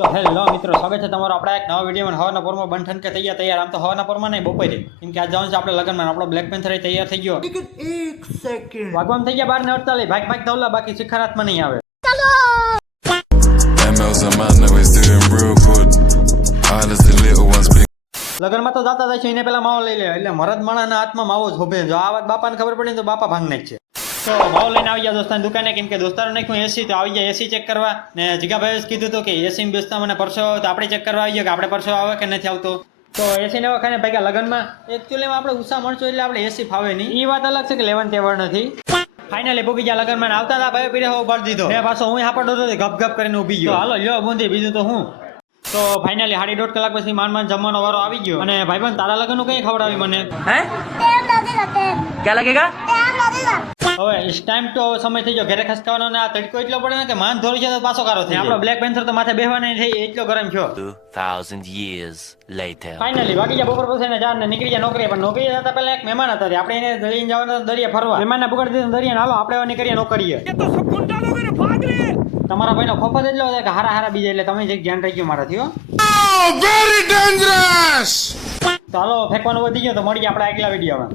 તો હેલો મિત્રો સ્વાગત છે તમારો આપણા એક નવા વિડીયોમાં હવાના પોરમાં બંઠન કે તૈયાર તૈયાર. આમ તો હવાના પોરમાં નહીં બપોરે. કેમ કે આજ જવાનું આપણે લગ્નમાં આપણો બ્લેક પેન્થર તૈયાર થઈ ગયો. એક સેકન્ડ વાગવામ થઈ ગયા બાર ને અડતાલી ભાગ ભાગ ધવલા બાકી શિખર હાથમાં નહીં આવે. લગનમાં તો દાતા થાય છે એને પેલા માવો લઈ લે. એટલે મરદ માણાના હાથમાં માવો શોભે જો આ વાત બાપાને ખબર પડી તો બાપા ભાંગ છે. તો ભાવ લઈને આવી ગયા દોસ્તાની દુકાને કેમ કે દોસ્તારો નાખ્યું એસી તો આવી ગયા એસી ચેક કરવા. ને જીગાભાઈએ કીધું હતું કે એસીમાં બેસતા મને પરસો તો આપણે ચેક કરવા આવી ગયો કે આપણે પરસો આવે કે નથી આવતો. તો એસી ને વખાને ભાઈ લગ્નમાં. એકચ્યુઅલીમાં આપણે ઉષા મળશું એટલે આપણે એસી ફાવે નહીં. એ વાત અલગ છે કે લેવાનું તેવડ નથી. ફાઇનલી ભૂગી ગયા લગ્નમાં આવતા હતા ભાઈ પીરે ઉપાડી દીધો. મેં પાછો હું હાપડો હતો ગપ ગપ કરીને ઊભી ગયો. હાલો લ્યો બુંદી બીજું તો હું. તો ફાઇનલી સાડી દોઢ કલાક પછી માન માન જમવાનો વારો આવી ગયો. અને ભાઈ પણ તારા લગ્નનું કઈ ખવડાવી મને? હે? ક્યાં લગેગા ટાઈમ તો સમય થઈ ગયો. ઘરે ખસકાવાનો ને આ તડકો એટલો પડે ને કે માન ધોરી છે તો પાછો કારો થઈ આપણો બ્લેક પેન્થર તો માથે બેહવા નહીં થઈ એટલો ગરમ થયો. 2000 years later. ફાઇનલી વાગી ગયા બપોર પછી ને ચાર ને નીકળી ગયા નોકરી પણ નોકરી જતા પહેલા એક મહેમાન હતા આપણે એને દરિયે જવાના દરિયા ફરવા. મહેમાનને પકડી દીધું દરિયા હાલો આપણે નીકળીએ નોકરીએ. તમારા ભાઈનો ખોફત એટલો છે કે હારા હારા બીજા એટલે તમે જે ધ્યાન રાખજો મારાથી હો. વેરી ડેન્જરસ ચાલો ફેંકવાનું વધી ગયો તો મળીએ આપણે આગલા વિડીયોમાં.